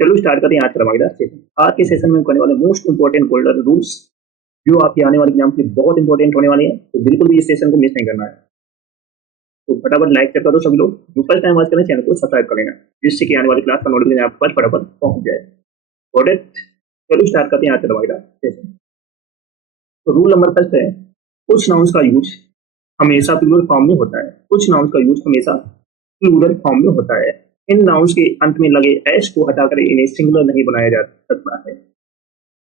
चलो स्टार्ट करते हैं आज का धमाकेदार सेशन। आज के सेशन में करने वाले मोस्ट इंपॉर्टेंट गोल्डन रूल्स जो आपके आने वाले एग्जाम के लिए बहुत इंपॉर्टेंट होने वाले हैं, तो बिल्कुल भी इस सेशन को मिस नहीं करना है। तो फटाफट लाइक कर दो सभी लोग, जो फर्स्ट टाइम वॉच करें चैनल को सब्सक्राइब कर लेना, जिससे कि आने वाली क्लास का नोटिफिकेशन आपके पास फटाफट पहुंच जाए। Got it? चलो स्टार्ट करते हैं आज का धमाकेदार सेशन। तो रूल नंबर फर्स्ट है, कुछ नाउन्स का यूज हमेशा प्लूरल फॉर्म में होता है। कुछ नाउन्स का यूज हमेशा प्लूरल फॉर्म में होता है। इन नाउन्स के अंत में लगे एच को हटाकर इन्हें सिंगुलर नहीं बनाया जा सकता है।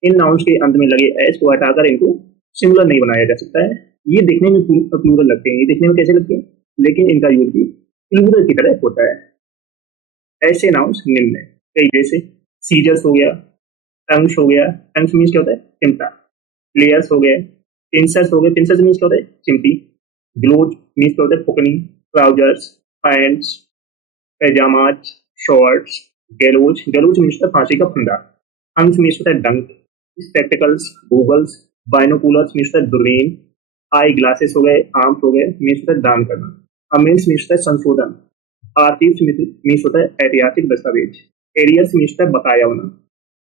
इन नाउन्स के अंत में लगे एच को हटाकर इनको सिंगुलर नहीं बनाया जा सकता है। ये दिखने में प्लूरल लगते हैं, ये दिखने में कैसे लगते हैं, लेकिन इनका यूज भी प्लूरल की तरह होता है। ऐसे नाउन्स निम्न है, कई जैसे सीजर्स हो गया, टंग्स हो गया, टंग्स मीन्स क्या होता है चिमटा, प्लेयर्स हो गए, पिंसर्स हो गए, पिंसर्स मीन्स क्या होता है चिमटी, ग्लोव मीन्स क्या होता है फुकनी, trousers, pants, pyjamas, shorts, gallows, gallows means होता है फांसी का फंदा, अंग्स मीन्स होता है डंक, स्पेक्टिकल्स, गूगल्स, बाइनोकुलर्स मीन्स होता है दूरबीन, आई ग्लासेस हो गए, आर्म्स हो गए मीन्स होता है दान करना, अमेंड्स मीन्स होता है संशोधन, आर्टिव्स मीन्स होता है ऐतिहासिक दस्तावेज, एरियर्स मीन्स होता है बकाया होना,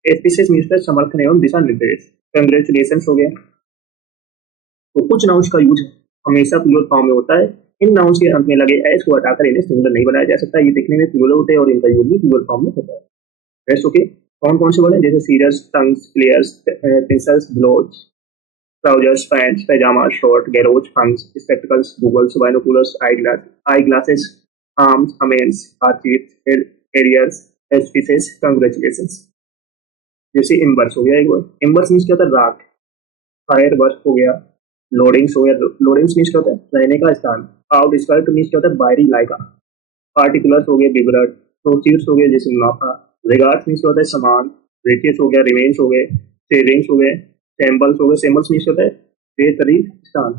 एस्पिसेस मीन्स होता है समर्थन एवं दिशा निर्देश, कंग्रेचुलेशन हो गया। तो कुछ नाउन्स का यूज हमेशा प्लूरल फॉर्म में होता है। इन नाउन्स के अंत में लगे एच को हटाकर इन्हें सिंगुलर नहीं बनाया जा सकता। ये दिखने में प्लूरल होते हैं और इनका यूज भी प्लूरल फॉर्म में होता है। Rest okay. कौन कौन से वर्ड है जैसे scissors, tongs, pliers, pincers, gloves, trousers, pants, pyjama, short, gallows, funks, spectacles, goggles, binoculars, eye glasses, arms, amends, archives, arrears, auspices, congratulations. जैसे इम्बर्स हो गया एक वर्ड, इम्बर्स मीन्स क्या होता है राख, फायर वर्क हो गया, लोडिंग्स हो गया, लोडिंग्स मीन्स क्या होता है रहने का स्थान, आउट स्कर्ट मीन्स क्या होता है बाहरी इलाका, पार्टिकुलर्स हो गए बिबरट, प्रोसीड्स हो गए जैसे मुनाफा, रिगार्ड्स मीन्स होता है समान, रिचेस हो गया, रिमेन्स हो गए, सेविंग्स हो गए, सैम्पल्स हो गए, सैम्पल्स मीन्स होता है बेहतरीन स्थान,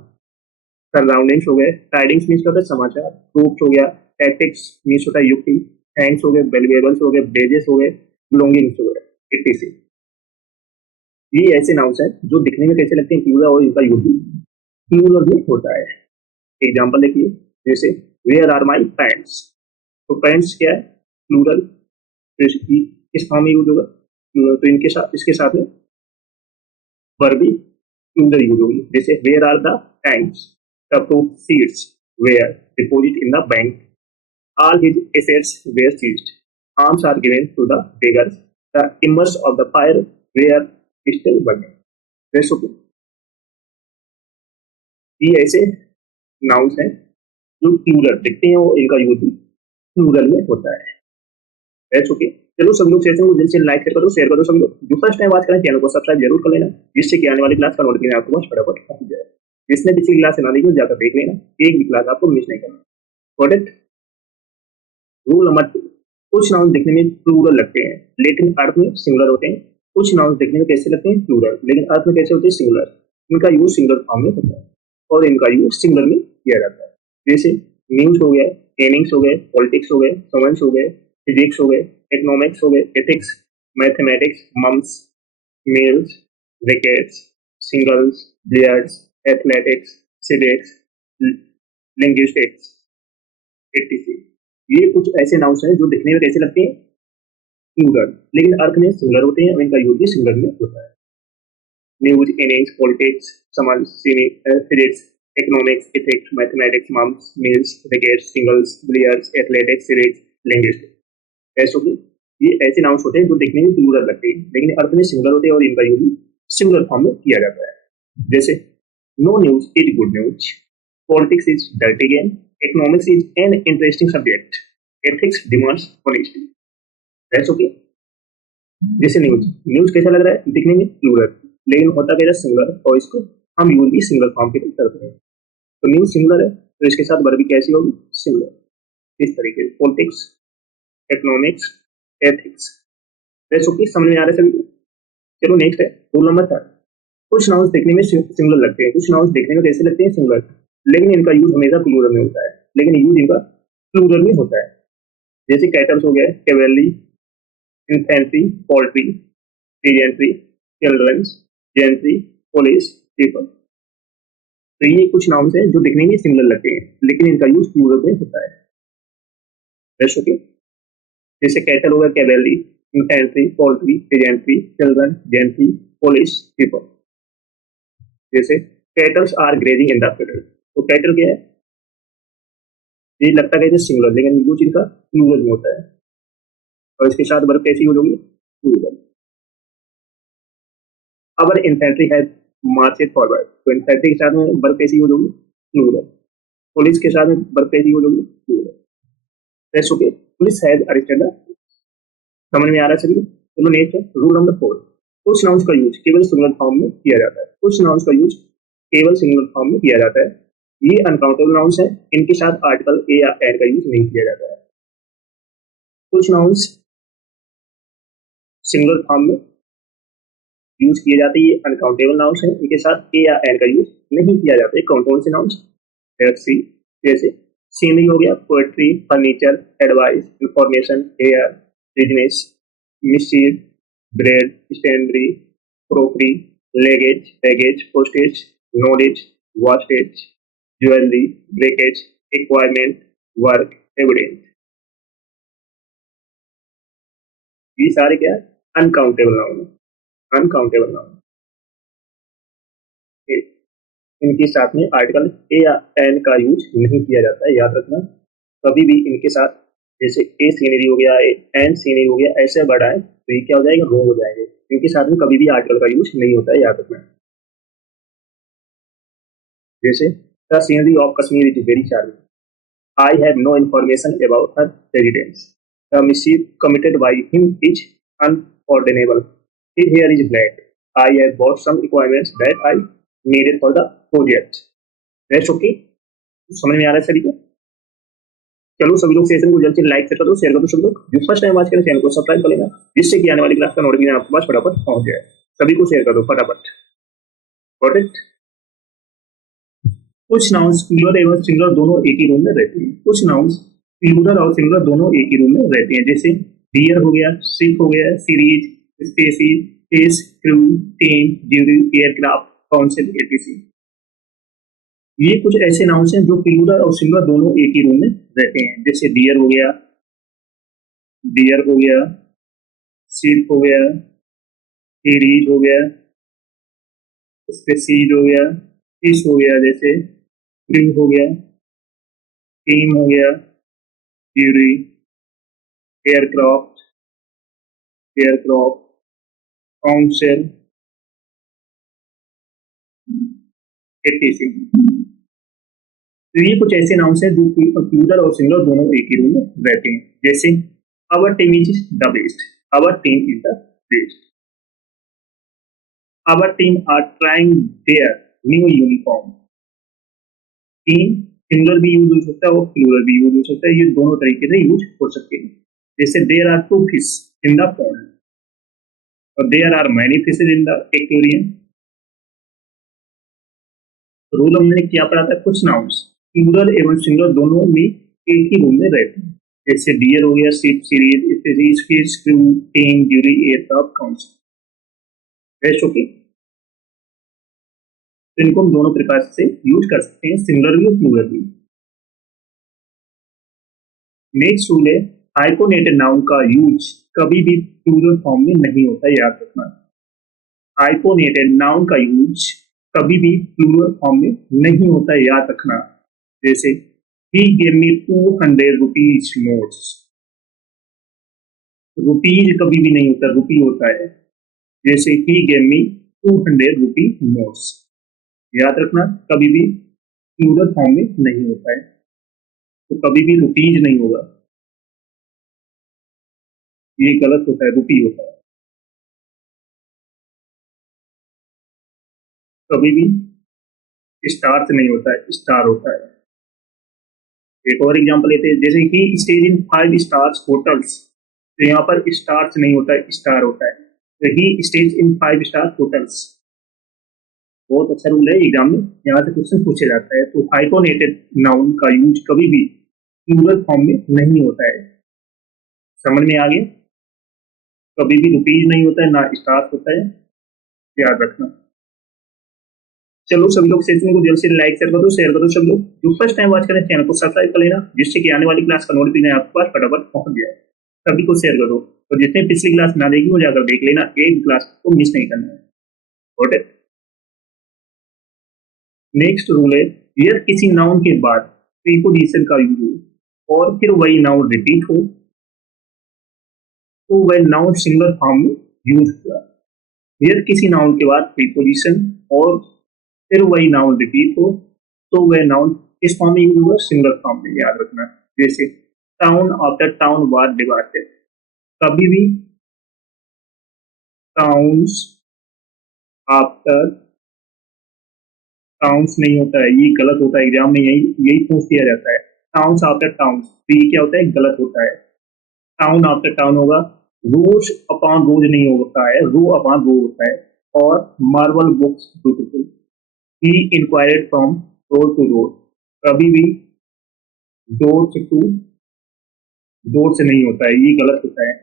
सराउंडिंग्स हो गए, टाइडिंग्स मीन्स होता है समाचार, प्रूफ्स हो गया, टैक्टिक्स मीन्स होता है युक्ति, थैंक्स हो गए, वैल्यूएबल्स हो गए, बेजेस हो गए, बिलोंगिंग्स हो गए, etc। ये ऐसे नाउन्स हैं जो दिखने में कैसे लगते हैं प्लूरल और इनका यूज भी प्लूरल में होता है। एग्जांपल देखिए जैसे वेयर आर माई पैंट्स, तो पैंट्स क्या है प्लूरल, तो किस फॉर्म में यूज होगा, तो इनके साथ इसके साथ में वर्ब भी प्लूरल यूज होगी। जैसे where are the tanks, the proceeds were deposit in the bank, all his assets were seized, arms are given to the beggars, the embers of the fire were still burning। That's okay। ये ऐसे nouns हैं जो plural दिखते हैं और इनका use भी plural में होता है। That's okay। चलो सभी लोग सेशन को दिल से लाइक कर दो, शेयर कर दो सभी लोग, जो फर्स्ट टाइम वॉच करें चैनल को सब्सक्राइब जरूर कर लेना, जिससे कि आने वाली क्लास का नोटिफिकेशन आपको बस फटाफट पहुंच जाए। जिसने पिछली क्लास से ना देखी जाकर देख लेना, एक भी क्लास आपको मिस नहीं करना। Got it? रूल नंबर 2, कुछ नाउन दिखने में प्लूरल लगते हैं लेकिन अर्थ में सिंगुलर होते हैं। कुछ नाउन दिखने में कैसे लगते हैं प्लूरल, लेकिन अर्थ में कैसे होते हैं सिंगुलर। इनका यूज सिंगुलर फॉर्म में होता है और इनका यूज सिंगुलर में किया जाता है। जैसे न्यूज हो गया, एनिंग्स हो गए, पॉलिटिक्स हो गए, साइंस हो गए, फिजिक्स हो गए, इकोनॉमिक्स हो गए, ethics, mathematics, mumps, measles, wickets, singles, billiards, athletics, civics, linguistics, etc। ये कुछ ऐसे नाउन्स हैं जो दिखने में कैसे लगते हैं प्लूरल लेकिन अर्थ में सिंगुलर होते हैं और इनका यूज भी सिंगुलर में होता है। News, innings, politics, science, physics, economics, ethics, mathematics, mumps, measles, wickets, singles, billiards, athletics, civics, linguistics. ऐसो कि ये ऐसे नाउन्स होते हैं जो दिखने में प्लूरल लगते हैं लेकिन अर्थ में सिंगुलर होते हैं और इनका यूज भी सिंगुलर फॉर्म में किया जाता है। जैसे no news is good news, politics is dirty game, economics is an interesting subject, ethics demands honesty। That's okay। जैसे न्यूज, न्यूज कैसा लग रहा है दिखने में प्लूरल लेकिन होता कैसा सिंगुलर, और इसको हम यूज भी सिंगुलर फॉर्म के करते हैं। तो न्यूज सिंगुलर है तो इसके साथ वर्ब भी कैसी होगी सिंगुलर। इस तरीके से politics, economics, ethics. That's okay। समझ में आ रहा है सभी को? चलो नेक्स्ट है रूल नंबर 3, कुछ नाउन्स दिखने में सिंगुलर लगते हैं, कुछ नाउन्स दिखने में कैसे लगते हैं सिंगुलर, लेकिन इनका यूज हमेशा प्लूरल में होता है, लेकिन यूज इनका प्लूरल में होता है। जैसे कैटल्स हो गया, cavalry, infantry, poultry, peasantry, childrens, gentry, police, people. तो ये कुछ नाउन्स हैं जो दिखने में सिंगुलर लगते हैं लेकिन इनका यूज प्लूरल में होता है। ओके। जैसे कैटल हो गया cavalry, infantry, poultry, pageantry, children, gentry, police, people. जैसे cattles are grazing in the field, तो कैटल क्या है, ये लगता है सिंगुलर, लेकिन यूज इनका प्लूरल में होता है, और इसके साथ वर्ब कैसी यूज होगी, प्लूरल। अवर इन्फेंट्री है मार्चेड फॉरवर्ड, तो इन्फेंट्री के साथ में वर्ब कैसी यूज होगी, प्लूरल। पुलिस के साथ में वर्ब कैसी यूज होगी, plural. Next okay, police has arrested the, समझ में आ रहा है सभी। चलो नेक्स्ट है रूल नंबर 4, कुछ नाउन्स का यूज केवल सिंगुलर फॉर्म में किया जाता है। कुछ नाउन्स का यूज केवल सिंगुलर फॉर्म में किया जाता है। ये अनकाउंटेबल नाउन्स है, इनके साथ आर्टिकल ए या एन का यूज नहीं किया जाता है। कुछ नाउन्स सिंगुलर फॉर्म में यूज किए जाते हैं, ये अनकाउंटेबल नाउन्स है, इनके साथ ए या एन का यूज नहीं किया जाता है। कौन कौन से नाउन्स, जैसे सीनरी हो गया, poetry, furniture, advice, information, hair, business, mischief, bread, stationery, crockery, luggage, baggage, postage, knowledge, wastage, jewellery, breakage, equipment, work, evidence. ये सारे क्या है, अनकाउंटेबल नाउन, अनकाउंटेबल नाउन। इनके साथ में आर्टिकल ए या एन का यूज नहीं किया जाता है, याद रखना। कभी भी इनके साथ जैसे ए सीनरी हो गया, एन सीनरी हो गया, ऐसे वर्ड आए तो ये क्या हो जाएगा, रॉन्ग हो जाएंगे। इनके साथ में कभी भी आर्टिकल का यूज नहीं होता है, याद रखना। जैसे the scenery of Kashmir is very charming, I have no information about her residence, the mischief committed by him is unpardonable, his hair is black, I have bought some requirements that I needed for the project. Rest okay, समझ में आ रहा है सभी को। चलो सभी लोग session को जल्द से लाइक कर दो, शेयर कर दो। सभी लोग जो फर्स्ट टाइम वॉच करें चैनल को सब्सक्राइब कर लेना, जिससे कि आने वाली क्लास का नोटिफिकेशन आपके पास फटाफट पहुंच जाए। सभी को शेयर कर दो फटाफट। Got it. कुछ नाउन्स प्लूरल एवं सिंगुलर दोनों एक ही रूम में रहते हैं। कुछ नाउन्स प्लूरल और सिंगुलर दोनों एक ही रूम में रहते हैं, जैसे डियर हो गया, शिप हो गया, series, species, space, crew, team, jury, aircraft, council, etc. ये कुछ ऐसे नाउन्स हैं जो प्लूरल और सिंगुलर दोनों एक ही रूम में रहते हैं, जैसे डियर हो गया, शिप हो गया, सीरीज हो गया, स्पेसीज हो गया, फिश हो गया, जैसे क्रू हो गया, टीम हो गया, ड्यूरी, एयरक्राफ्ट, काउंसिल, एटीसी। तो ये कुछ ऐसे नाउन्स हैं जो प्लूरल और सिंगुलर दोनों एक ही रूम में रहते हैं, जैसे our team is the best, our team is the best, our team are trying their new uniform. Team singular भी यूज हो सकता है और प्लूरल भी यूज हो सकता है, ये दोनों तरीके से यूज हो सकते हैं। जैसे there are 2 fish in the pond और there are many fishes in the aquarium. Rule हमने क्या पढ़ा था, कुछ नाउन्स प्लूरल एवं सिंगुलर दोनों में एक ही रूम में रहते हैं, जैसे डियर हो गया, ship, series, species, fish, crew, team, jury, aircraft, council. Rest okay. तो इनको हम दोनों प्रकार से यूज कर सकते हैं, सिंगुलर भी और प्लूरल भी। नेक्स्ट रूल है हाइपोनेटेड नाउन का यूज कभी भी प्लूरल फॉर्म में नहीं होता, याद रखना। हाइपोनेटेड नाउन का यूज कभी भी प्लूरल फॉर्म में नहीं होता, याद रखना। जैसे he gave me 200 rupees notes, rupees कभी भी नहीं होता, रुपी होता है। जैसे he gave me 200 rupee notes, याद रखना, कभी भी प्लूरल फॉर्म में नहीं होता है, तो कभी भी रुपीज नहीं होगा, ये गलत होता है, रुपी होता है। कभी भी स्टार से नहीं होता है, स्टार होता है। एक और एग्जांपल लेते हैं, जैसे कि स्टेज इन 5 स्टार्स होटल्स, तो यहाँ पर स्टार्स नहीं होता है, स्टार होता है। तो ही स्टेज इन 5 स्टार होटल्स। बहुत अच्छा रूल है, एग्जाम में यहाँ से क्वेश्चन पूछा जाता है। तो हाइपोनेटेड नाउन का यूज कभी भी प्लूरल फॉर्म में नहीं होता है, समझ में आ गया। कभी भी रुपीज नहीं होता है, ना स्टार होता है, याद रखना। चलो सभी लोग सेशन को जल्द से लाइक कर दो, शेयर कर दो। सब लोग जो फर्स्ट टाइम वॉच करें चैनल को सब्सक्राइब कर लेना, जिससे कि आने वाली क्लास का नोटिफिकेशन आपके पास फटाफट पहुंच जाए। सभी को शेयर कर दो। तो जितने पिछली क्लास में आ जाएगी वो जाकर देख लेना, एक क्लास को मिस नहीं करना है। Got it? नेक्स्ट रूल है, यदि किसी नाउन के बाद प्रीपोजिशन का यूज हो और फिर वही नाउन रिपीट हो तो वह नाउन सिंगुलर फॉर्म में यूज हुआ। यदि किसी नाउन के बाद प्रीपोजिशन और फिर वही नाउन रिपीट हो तो वह नाउन किस फॉर्म में यूज हुआ? सिंगुलर फॉर्म में, याद रखना। जैसे town after town was devastated, कभी भी टाउन्स आफ्टर टाउन्स नहीं होता है, ये गलत होता है, एग्जाम में यही यही पूछ दिया जाता है। टाउन्स आफ्टर टाउन्स, तो ये क्या होता है? गलत होता है। टाउन आफ्टर टाउन होगा। रोज अपॉन रोज नहीं होता है, रो अपॉन रो होता है। और marble books beautiful, he inquired from road to road, कभी भी डोर से टू डोर से नहीं होता है, ये गलत होता है।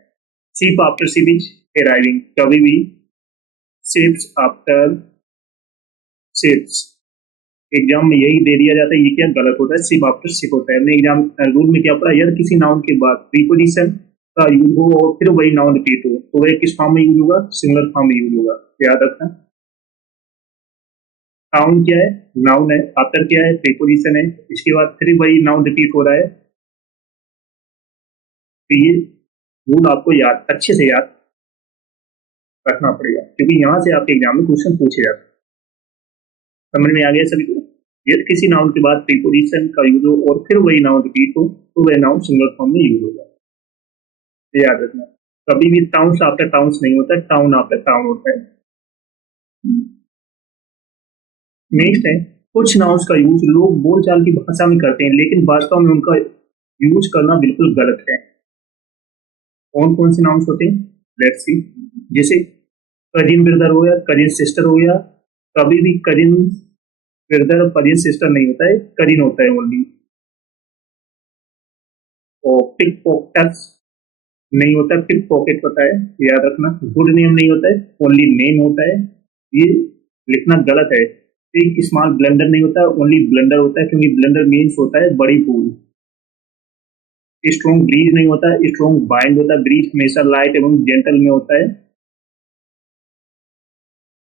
Ship after ship is arriving, कभी भी शिप्स आफ्टर शिप्स, एग्जाम में यही दे दिया जाता है, ये क्या गलत होता है? शिप आफ्टर शिप होता है। हमने एग्जाम रूल में क्या पढ़ा? यदि किसी नाउन के बाद प्रीपोजिशन का यूज हो और फिर वही नाउन रिपीट हो तो वह किस फॉर्म में यूज होगा? सिंगुलर फॉर्म में यूज होगा, याद रखना। टाउन क्या है? नाउन है। आफ्टर क्या है? प्रीपोजिशन है। इसके बाद फिर वही नाउन रिपीट हो रहा है। तो ये रूल आपको याद, अच्छे से याद रखना पड़ेगा, क्योंकि यहाँ से आपके एग्जाम में क्वेश्चन पूछे जाते हैं। समझ में आ गया सभी को? यदि किसी नाउन के बाद प्रीपोजिशन का यूज हो और फिर वही नाउन रिपीट हो तो वह नाउन सिंगुलर फॉर्म में यूज होगा, ये याद रखना। कभी भी टाउन्स आफ्टर टाउन्स नहीं होता, टाउन आफ्टर टाउन होता है। नेक्स्ट है, कुछ नाउन्स का यूज लोग बोलचाल की भाषा में करते हैं लेकिन वास्तव में उनका यूज करना बिल्कुल गलत है। कौन कौन से नाउन्स होते हैं? Let's see. जैसे कजिन ब्रदर हो गया, कजिन सिस्टर हो गया। कभी भी कजिन ब्रदर और कजिन सिस्टर नहीं होता है, कजिन होता है ओनली। और पिक पॉकेट्स नहीं होता, पिक पॉकेट होता है, याद रखना। गुड नेम नहीं होता है, ओनली नेम होता है, ये लिखना गलत है। एक स्मॉल ब्लेंडर नहीं होता, ओनली ब्लेंडर होता है, क्योंकि ब्लेंडर मीन्स होता है बड़ी भूल। स्ट्रॉन्ग ब्रीज नहीं होता, स्ट्रॉन्ग बाइंड होता है। ब्रीज हमेशा लाइट एवं जेंटल में होता है।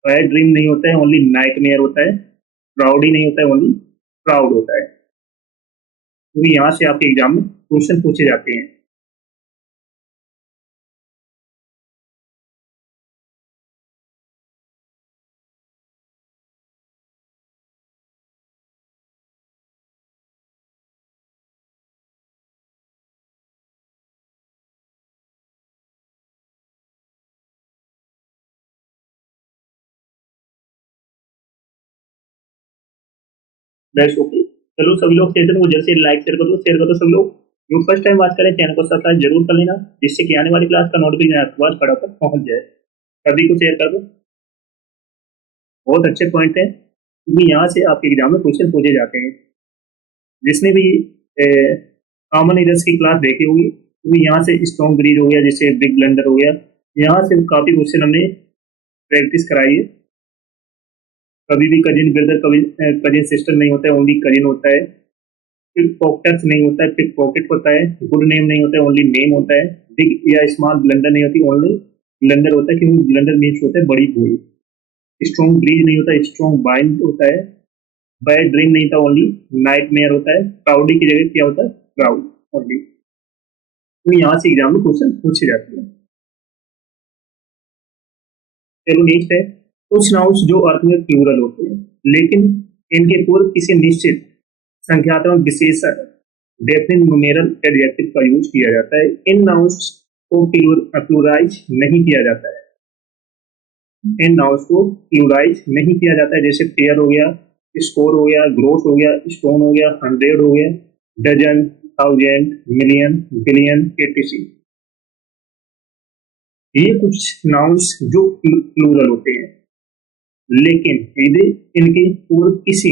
बैड ड्रीम नहीं होता है, ओनली नाइटमेयर होता है। प्राउडी नहीं होता है, ओनली प्राउड होता है। क्योंकि यहाँ से आपके एग्जाम में क्वेश्चन पूछे जाते हैं। That's okay. चलो सभी लोग सेशन को जल्द से लाइक शेयर कर दो सभी लोग। जो फर्स्ट टाइम बात करें चैनल को सब्सक्राइब जरूर कर लेना, जिससे कि आने वाली क्लास का नोटिफिकेशन आपके पास फटाफट पहुंच जाए। सभी को शेयर कर दो, बहुत अच्छे पॉइंट है, क्योंकि यहाँ से आपके एग्जाम में क्वेश्चन पूछे जाते हैं। जिसने भी कॉमन एरर्स की क्लास देखी होगी, क्योंकि यहाँ से स्ट्रॉन्ग ब्रीज हो गया, जैसे बिग ब्लेंडर हो गया, यहाँ से काफी क्वेश्चन हमने प्रैक्टिस कराई है। कभी भी कजिन ब्रदर कजिन सिस्टर नहीं होता है, ओनली कजिन होता है। पिक पॉकेट्स नहीं होता है, पिक पॉकेट होता है। गुड नेम नहीं होता है, ओनली नेम होता है। बिग या स्मॉल ब्लेंडर नहीं होती, ओनली ब्लेंडर होता है, क्योंकि ब्लेंडर मीन्स होता है बड़ी भूल। स्ट्रॉन्ग ब्रीज नहीं होता, स्ट्रॉन्ग बाइंड होता है। बैड ड्रीम नहीं था, ओनली नाइटमेयर होता है। प्राउडी की जगह क्या होता है? Proud only. तो यहाँ से एग्जाम में क्वेश्चन पूछे जाते हैं। चलो नेक्स्ट है, कुछ नाउन्स जो अर्थ में प्लूरल होते हैं लेकिन इनके पूर्व किसी निश्चित संख्यात्मक विशेषण डेफिनेट न्यूमेरल एडजेक्टिव का यूज किया जाता है। इन नाउन्स को प्लूराइज नहीं किया जाता है। इन नाउन्स को प्लूराइज नहीं किया जाता है, जैसे पेयर हो गया, स्कोर हो गया, ग्रोस हो गया, स्टोन हो गया, 100 हो गया, dozen, thousand, million, billion, etc। ये कुछ नाउन्स जो प्लूरल होते हैं, लेकिन यदि इनके पूर्व किसी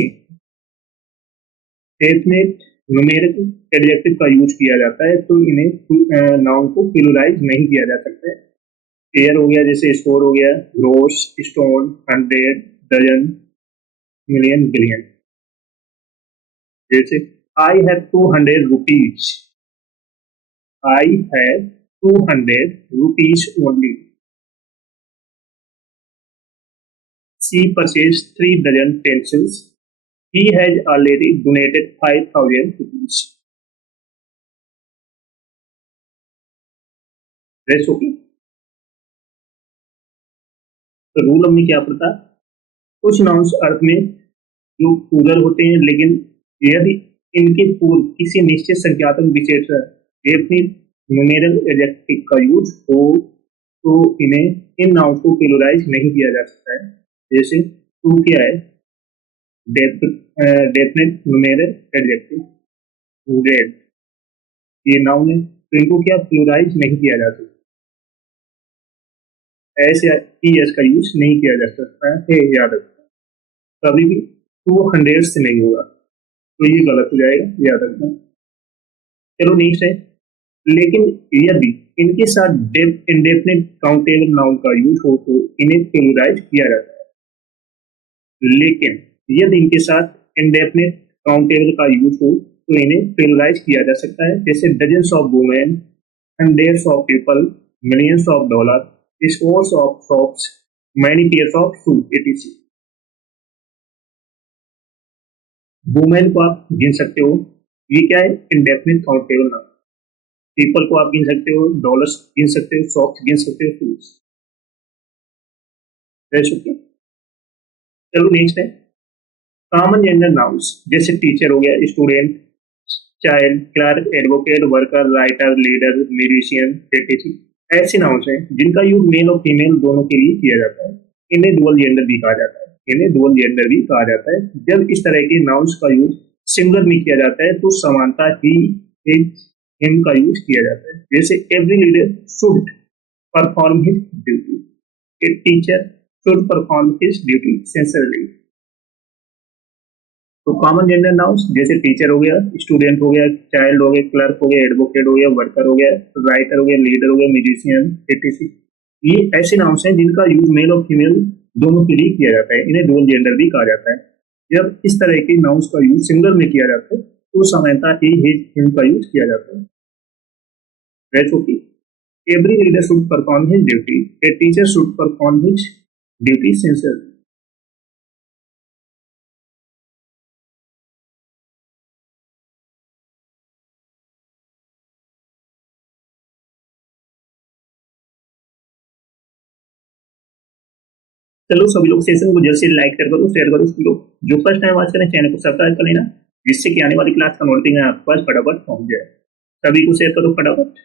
डेफिनेट न्यूमेरिक एडजेक्टिव का यूज किया जाता है तो इन्हें नाउन को प्लूराइज नहीं किया जा सकता है। पेयर हो गया, जैसे स्कोर हो गया, gross, stone, 100, dozen, million, billion. जैसे I have 200 rupees, I have ₹200 only. She purchased 3 dozen pencils. He has already donated 5,000 rupees. Rest okay? तो रूल हमने क्या पढ़ा? कुछ नाउन्स अर्थ में जो पूरक होते हैं, लेकिन यदि इनके पूर्व किसी निश्चित संख्यात्मक विशेषण डेफिनिट न्यूमेरल एडजेक्टिव का यूज हो तो इन्हें इन नाउन्स को प्लुरलाइज नहीं किया जा सकता है। जैसे टू क्या है? डेफिनिट न्यूमेरल एडजेक्टिव रेड, ये नाउन है, तो इनको क्या प्लुरलाइज नहीं किया जा सकता, ऐसे एस का यूज नहीं किया जा सकता है, याद रखना। कभी भी 200 से नहीं होगा, तो ये गलत हो जाएगा, याद रखना। चलो नेक्स्ट है, लेकिन यदि इनके साथ इंडेफिनिट काउंटेबल नाउन का यूज हो तो इन्हें प्लुरलाइज किया जाता है। लेकिन यदि इनके साथ इंडेफिनिट काउंटेबल का यूज हो तो इन्हें प्लुरलाइज किया जा सकता है। जैसे dozens of women, hundreds of people, millions of dollar, scores of shops, many pairs of shoes, etc. Women को आप गिन सकते हो, ये क्या है? Indefinite countable noun. पीपल को आप गिन सकते हो, डॉलर्स गिन सकते हो, शॉप्स गिन सकते हो, शूज। चलो नेक्स्ट है कॉमन जेंडर नाउन्स, जैसे टीचर हो गया, student, child, clerk, advocate, worker, writer, leader, musician, etc. ऐसे नाउन्स हैं जिनका यूज मेल और फीमेल दोनों के लिए किया जाता है। इन्हें डुअल जेंडर भी कहा जाता है, इन्हें डुअल जेंडर भी कहा जाता है। जब इस तरह के नाउन्स का यूज सिंगुलर में किया जाता है तो समानता ही हिम का यूज किया जाता है। जैसे every leader should perform his duty, a teacher should perform his duty sincerely. तो कॉमन जेंडर नाउन्स जैसे टीचर हो गया, स्टूडेंट हो गया, चाइल्ड हो गया, क्लर्क हो गया, एडवोकेट हो गया, वर्कर हो गया, राइटर हो गया, लीडर हो गया, म्यूजिशियन, etc. ये ऐसे नाउन्स हैं जिनका यूज मेल और फीमेल दोनों के लिए किया जाता है। इन्हें डुअल जेंडर भी कहा जाता है। जब इस तरह के नाउन्स का यूज सिंगुलर में किया जाता है तो समानता ही हिम का यूज किया जाता है। जैसे every leader should perform his duty, a teacher should perform his duty sincerely. चलो सभी लोग सेशन को जल्द से लाइक कर करो, शेयर करो। लोग जो फर्स्ट टाइम वॉच करें चैनल को सब्सक्राइब कर लेना, जिससे कि आने वाली क्लास का नोटिफिकेशन आपके पास फटाफट पहुंच जाए। सभी को शेयर करो फटाफट,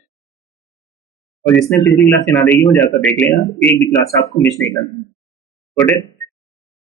और जिसने पिछली क्लास ना देखी हो जाकर देख लेना, एक भी क्लास आपको मिस नहीं करना।